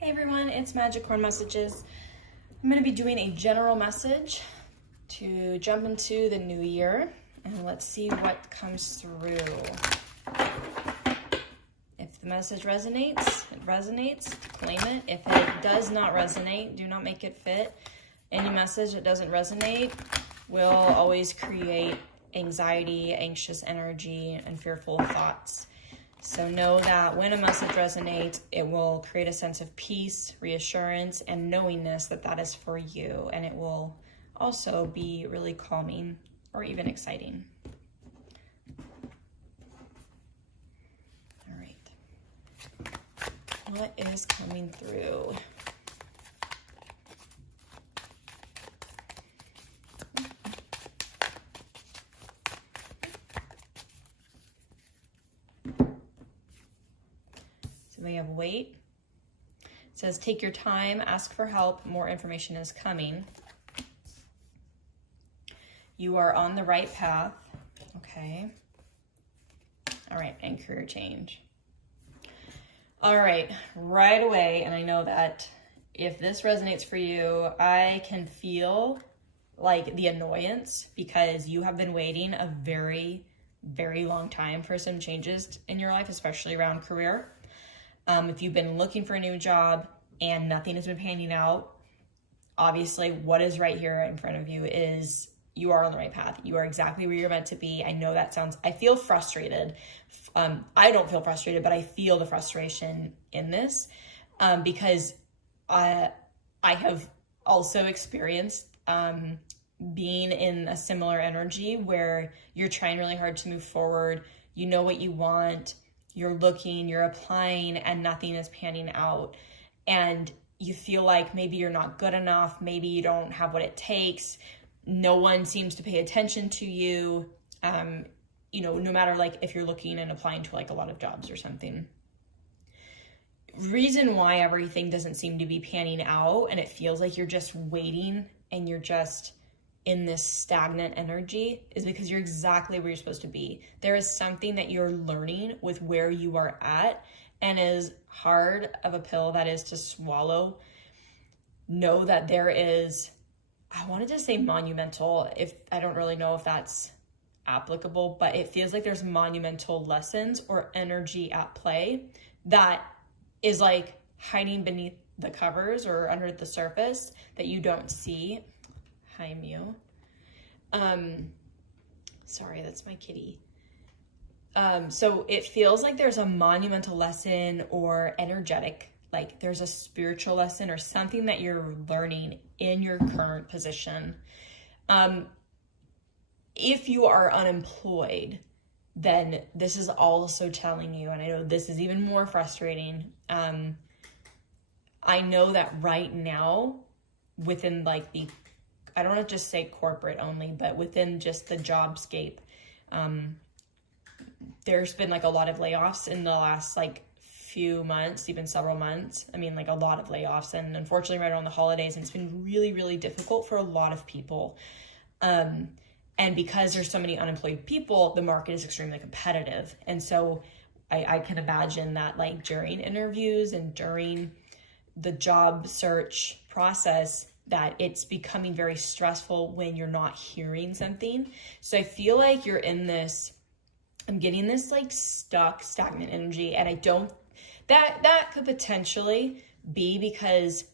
Hey everyone, it's Madgicorn Messages. I'm going to be doing a general message to jump into the new year, and let's see what comes through. If the message resonates, it resonates, claim it. If it does not resonate, do not make it fit. Any message that doesn't resonate will always create anxiety, anxious energy, and fearful thoughts. So know that when a message resonates, it will create a sense of peace, reassurance, and knowingness that that is for you. And it will also be really calming or even exciting. All right. What is coming through? So we have wait. It says, take your time, ask for help, more information is coming. You are on the right path. Okay. All right, and career change. All right, right away, and I know that if this resonates for you, I can feel like the annoyance because you have been waiting a very, very long time for some changes in your life, especially around career. If you've been looking for a new job and nothing has been panning out, obviously what is right here in front of you is you are on the right path. You are exactly where you're meant to be. I know that sounds, I feel frustrated. I don't feel frustrated, but I feel the frustration in this because I have also experienced being in a similar energy where you're trying really hard to move forward. You know what you want. You're looking, you're applying, and nothing is panning out. And you feel like maybe you're not good enough. Maybe you don't have what it takes. No one seems to pay attention to you. No matter like if you're looking and applying to like a lot of jobs or something. Reason why everything doesn't seem to be panning out and it feels like you're just waiting and you're just in this stagnant energy is because you're exactly where you're supposed to be. There is something that you're learning with where you are at, and as hard of a pill that is to swallow, know that there is, I wanted to say monumental, if I don't really know if that's applicable, but it feels like there's monumental lessons or energy at play that is like hiding beneath the covers or under the surface that you don't see. Hi, Mew. Sorry, that's my kitty. So it feels like there's a monumental lesson or energetic, like there's a spiritual lesson or something that you're learning in your current position. If you are unemployed, then this is also telling you, and I know this is even more frustrating. I know that right now within like I don't want to just say corporate only, but within just the jobscape, there's been like a lot of layoffs in the last like few months, even several months. I mean, like a lot of layoffs, and unfortunately right around the holidays, and it's been really, really difficult for a lot of people. And because there's so many unemployed people, the market is extremely competitive. And so I can imagine that like during interviews and during the job search process, that it's becoming very stressful when you're not hearing something. So I feel like you're in this, I'm getting this like stagnant energy, and I don't, that could potentially be because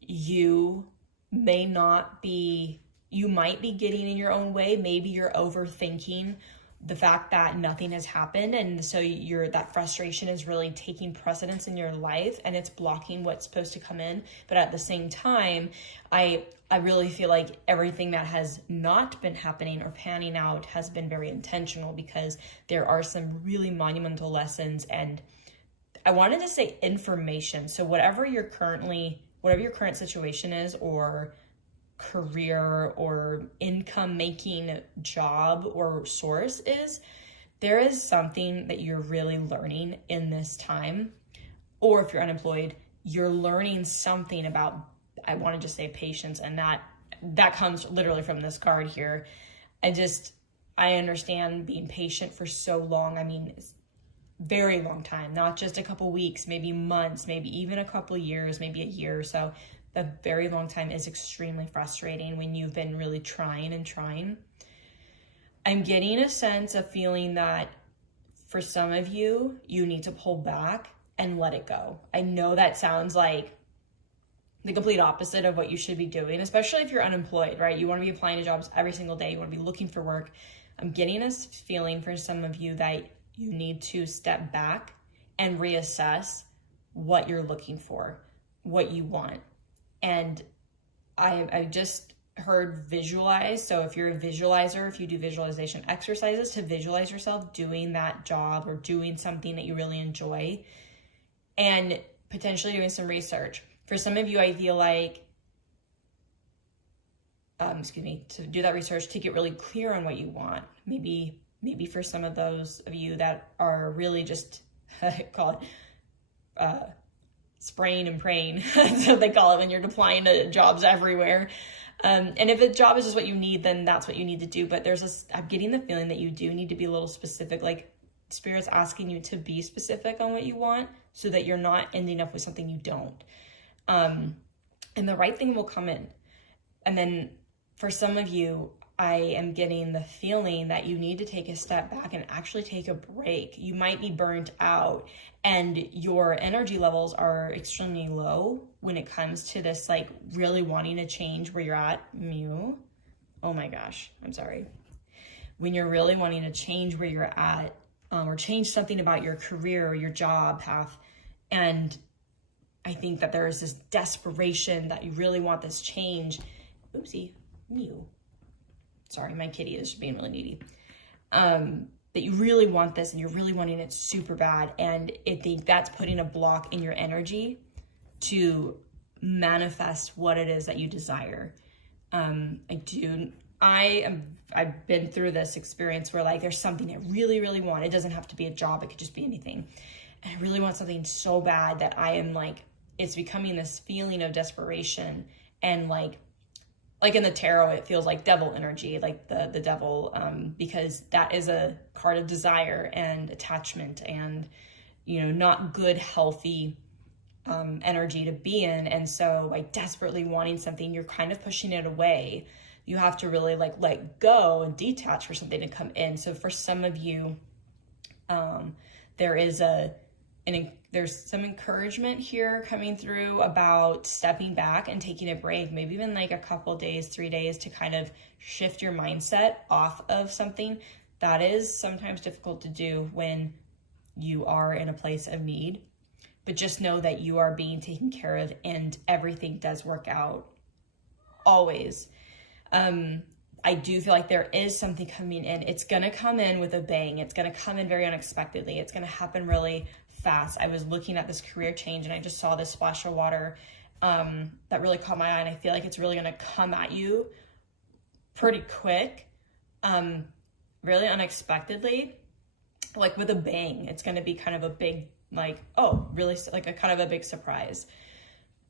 you might be getting in your own way. Maybe you're overthinking the fact that nothing has happened, and so that frustration is really taking precedence in your life and it's blocking what's supposed to come in. But at the same time, I really feel like everything that has not been happening or panning out has been very intentional, because there are some really monumental lessons, and I wanted to say information. So whatever your current situation is, or career or income making job or source is, there is something that you're really learning in this time. Or if you're unemployed, you're learning something about, I want to just say patience, and that comes literally from this card here. I understand being patient for so long. I mean, very long time, not just a couple weeks, maybe months, maybe even a couple years, maybe a year or so. A very long time is extremely frustrating when you've been really trying and trying. I'm getting a sense of feeling that for some of you, you need to pull back and let it go. I know that sounds like the complete opposite of what you should be doing, especially if you're unemployed, right? You want to be applying to jobs every single day. You want to be looking for work. I'm getting a feeling for some of you that you need to step back and reassess what you're looking for, what you want. And I just heard visualize. So if you're a visualizer, if you do visualization exercises to visualize yourself doing that job or doing something that you really enjoy, and potentially doing some research. For some of you, I feel like, to do that research to get really clear on what you want. Maybe for some of those of you that are really just, call it, spraying and praying. That's what they call it when you're applying to jobs everywhere. And if a job is just what you need, then that's what you need to do. But I'm getting the feeling that you do need to be a little specific, like Spirit's asking you to be specific on what you want so that you're not ending up with something you don't. And the right thing will come in. And then for some of you, I am getting the feeling that you need to take a step back and actually take a break. You might be burnt out and your energy levels are extremely low when it comes to this, like really wanting to change where you're at. Oh my gosh, I'm sorry. When you're really wanting to change where you're at, or change something about your career or your job path. And I think that there is this desperation that you really want this change. Oopsie, mew. Sorry, my kitty is being really needy. That you really want this and you're really wanting it super bad. And I think that's putting a block in your energy to manifest what it is that you desire. I've been through this experience where like there's something I really, really want. It doesn't have to be a job. It could just be anything. And I really want something so bad that I am like, it's becoming this feeling of desperation. And like in the tarot, it feels like devil energy, like the devil, because that is a card of desire and attachment and, not good, healthy energy to be in. And so like desperately wanting something, you're kind of pushing it away. You have to really like let go and detach for something to come in. So for some of you, there's some encouragement here coming through about stepping back and taking a break, maybe even like a couple days, 3 days to kind of shift your mindset off of something. That is sometimes difficult to do when you are in a place of need, but just know that you are being taken care of and everything does work out always. I do feel like there is something coming in. It's going to come in with a bang. It's going to come in very unexpectedly. It's going to happen really fast. I was looking at this career change and I just saw this splash of water that really caught my eye. And I feel like it's really going to come at you pretty quick, really unexpectedly, like with a bang. It's going to be kind of a big, like, oh, really like a kind of a big surprise.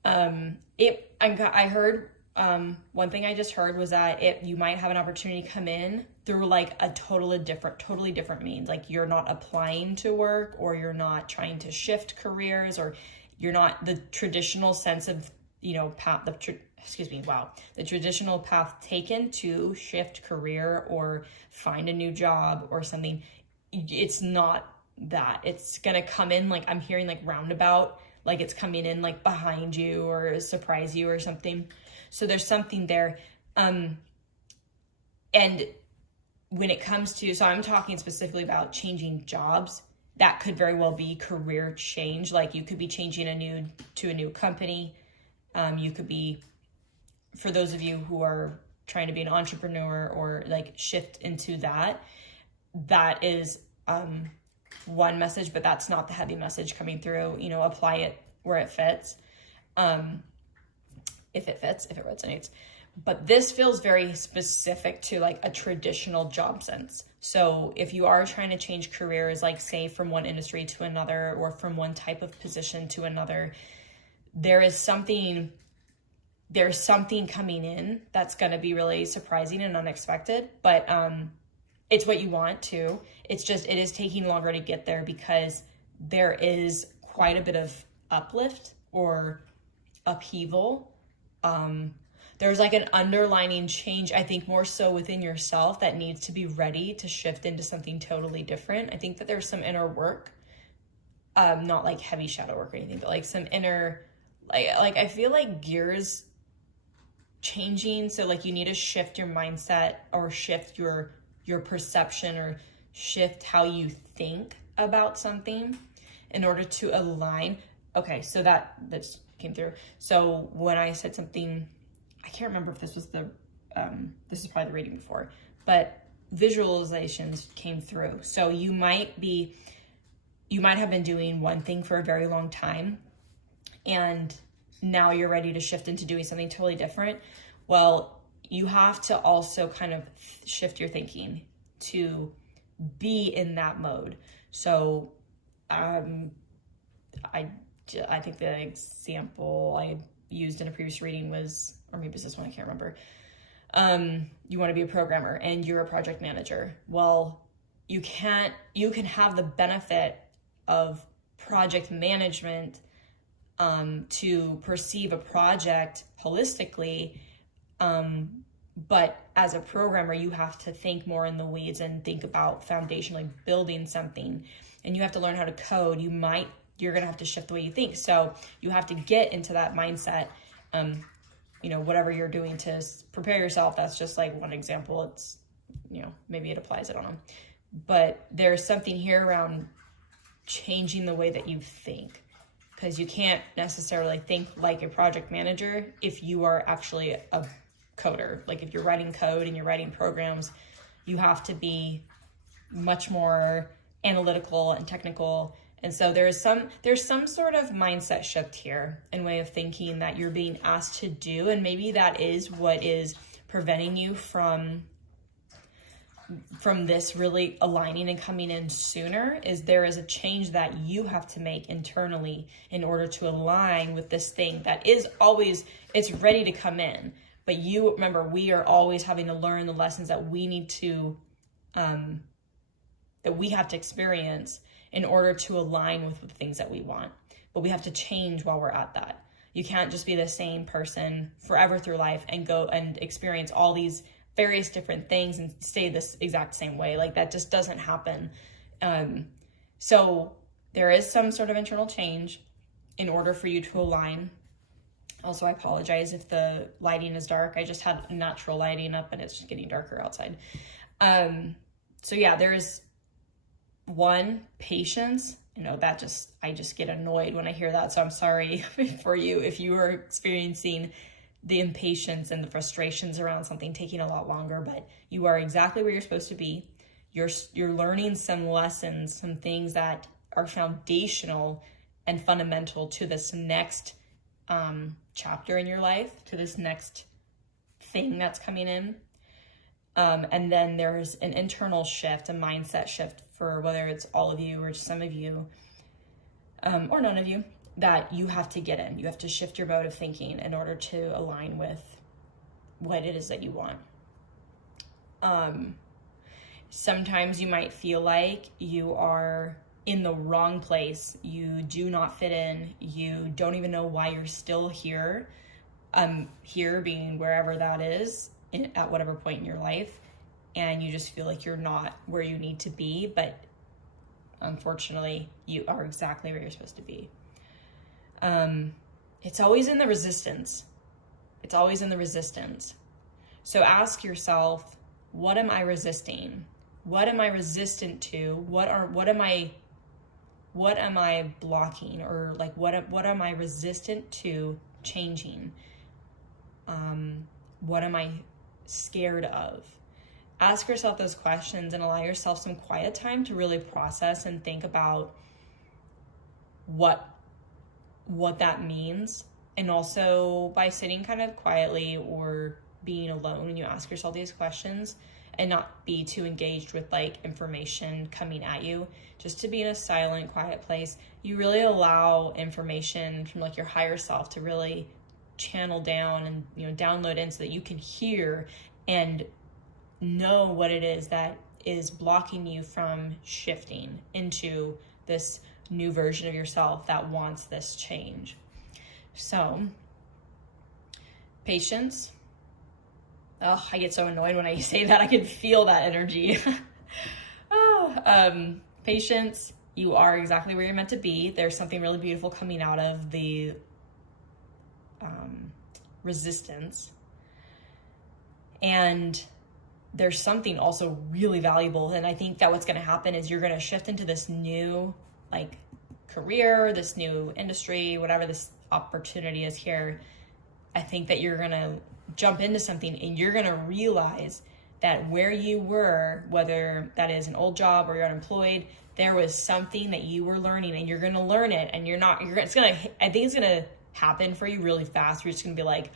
I heard, one thing I just heard was that you might have an opportunity come in through like a totally different means. Like you're not applying to work, or you're not trying to shift careers, or you're not the traditional sense of, the traditional path taken to shift career or find a new job or something. It's not that. It's going to come in like, I'm hearing like roundabout, like it's coming in like behind you or surprise you or something. So there's something there. And when it comes to, so I'm talking specifically about changing jobs, that could very well be career change. Like you could be changing to a new company. You could be, for those of you who are trying to be an entrepreneur or like shift into that is one message, but that's not the heavy message coming through. Apply it where it fits. If it resonates. But this feels very specific to like a traditional job sense. So if you are trying to change careers, like say from one industry to another, or from one type of position to another, there's something coming in that's going to be really surprising and unexpected. But it's what you want to. It's just, it is taking longer to get there because there is quite a bit of uplift or upheaval. There's like an underlining change, I think more so within yourself, that needs to be ready to shift into something totally different. I think that there's some inner work, not like heavy shadow work or anything, but like some inner, like I feel like gears changing. So like you need to shift your mindset or shift your perception or shift how you think about something in order to align. Okay, so that came through. So when I said something, I can't remember if this was this is probably the reading before, but visualizations came through. So you might have been doing one thing for a very long time, and now you're ready to shift into doing something totally different. Well, you have to also kind of shift your thinking to be in that mode. So I think the example I used in a previous reading was, or maybe it's this one, I can't remember. You want to be a programmer and you're a project manager. Well, you can have the benefit of project management to perceive a project holistically. But as a programmer, you have to think more in the weeds and think about foundationally building something, and you have to learn how to code. You're going to have to shift the way you think. So you have to get into that mindset. Whatever you're doing to prepare yourself, that's just like one example. It's, maybe it applies, I don't know. But there's something here around changing the way that you think, because you can't necessarily think like a project manager if you are actually a coder. Like if you're writing code and you're writing programs, you have to be much more analytical and technical. And so there's some sort of mindset shift here and way of thinking that you're being asked to do. And maybe that is what is preventing you from this really aligning and coming in sooner. Is there is a change that you have to make internally in order to align with this thing that is always, it's ready to come in. But you remember, we are always having to learn the lessons that we need to, that we have to experience in order to align with the things that we want. But we have to change while we're at that. You can't just be the same person forever through life and go and experience all these various different things and stay this exact same way. Like that just doesn't happen. So there is some sort of internal change in order for you to align. Also, I apologize if the lighting is dark. I just had natural lighting up and it's just getting darker outside. So yeah, there is one, patience. I just get annoyed when I hear that. So I'm sorry for you if you are experiencing the impatience and the frustrations around something taking a lot longer, but you are exactly where you're supposed to be. You're learning some lessons, some things that are foundational and fundamental to this next chapter in your life, to this next thing that's coming in. And then there's an internal shift, a mindset shift for whether it's all of you or just some of you, or none of you, that you have to get in. You have to shift your mode of thinking in order to align with what it is that you want. Sometimes you might feel like you are in the wrong place. You do not fit in. You don't even know why you're still here. Here being wherever that is at whatever point in your life. And you just feel like you're not where you need to be, but unfortunately you are exactly where you're supposed to be. It's always in the resistance. It's always in the resistance. So ask yourself, what am I resisting? What am I resistant to? What am I blocking? Or like, what am I resistant to changing? What am I scared of? Ask yourself those questions and allow yourself some quiet time to really process and think about what that means. And also by sitting kind of quietly or being alone when you ask yourself these questions, and not be too engaged with like information coming at you, just to be in a silent, quiet place. You really allow information from like your higher self to really channel down and download in so that you can hear and know what it is that is blocking you from shifting into this new version of yourself that wants this change. So, patience. Oh, I get so annoyed when I say that. I can feel that energy. Patience. You are exactly where you're meant to be. There's something really beautiful coming out of the resistance. And there's something also really valuable. And I think that what's going to happen is you're going to shift into this new like career, this new industry, whatever this opportunity is here. I think that you're going to jump into something and you're going to realize that where you were, whether that is an old job or you're unemployed, there was something that you were learning and you're going to learn it, and I think it's going to happen for you really fast. You're just going to be like,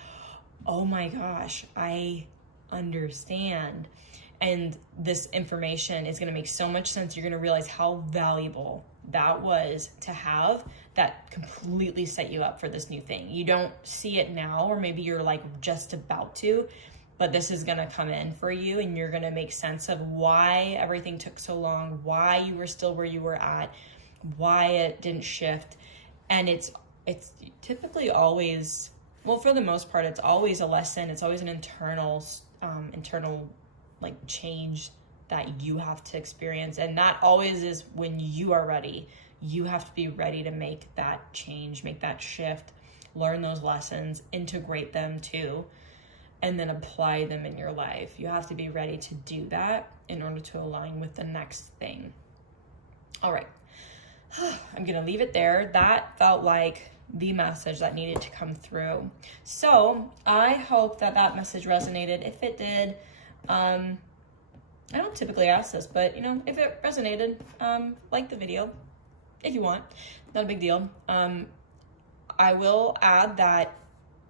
oh my gosh, I understand. And this information is going to make so much sense. You're going to realize how valuable that was to have, that completely set you up for this new thing. You don't see it now, or maybe you're like just about to, but this is going to come in for you, and you're going to make sense of why everything took so long, why you were still where you were at, why it didn't shift. And it's typically always, well, for the most part, it's always a lesson. It's always an internal like change that you have to experience. And that always is when you are ready. You have to be ready to make that change, make that shift, learn those lessons, integrate them too, and then apply them in your life. You have to be ready to do that in order to align with the next thing. All right. I'm going to leave it there. That felt like the message that needed to come through. So I hope that message resonated. If it did, I don't typically ask this, but if it resonated, like the video, if you want, not a big deal. I will add that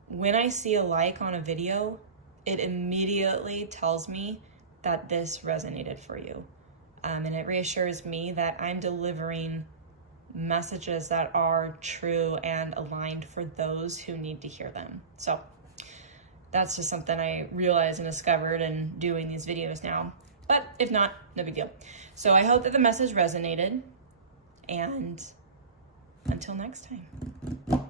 when I see a like on a video, it immediately tells me that this resonated for you. And it reassures me that I'm delivering messages that are true and aligned for those who need to hear them. So that's just something I realized and discovered in doing these videos now. But if not, no big deal. So I hope that the message resonated, and until next time.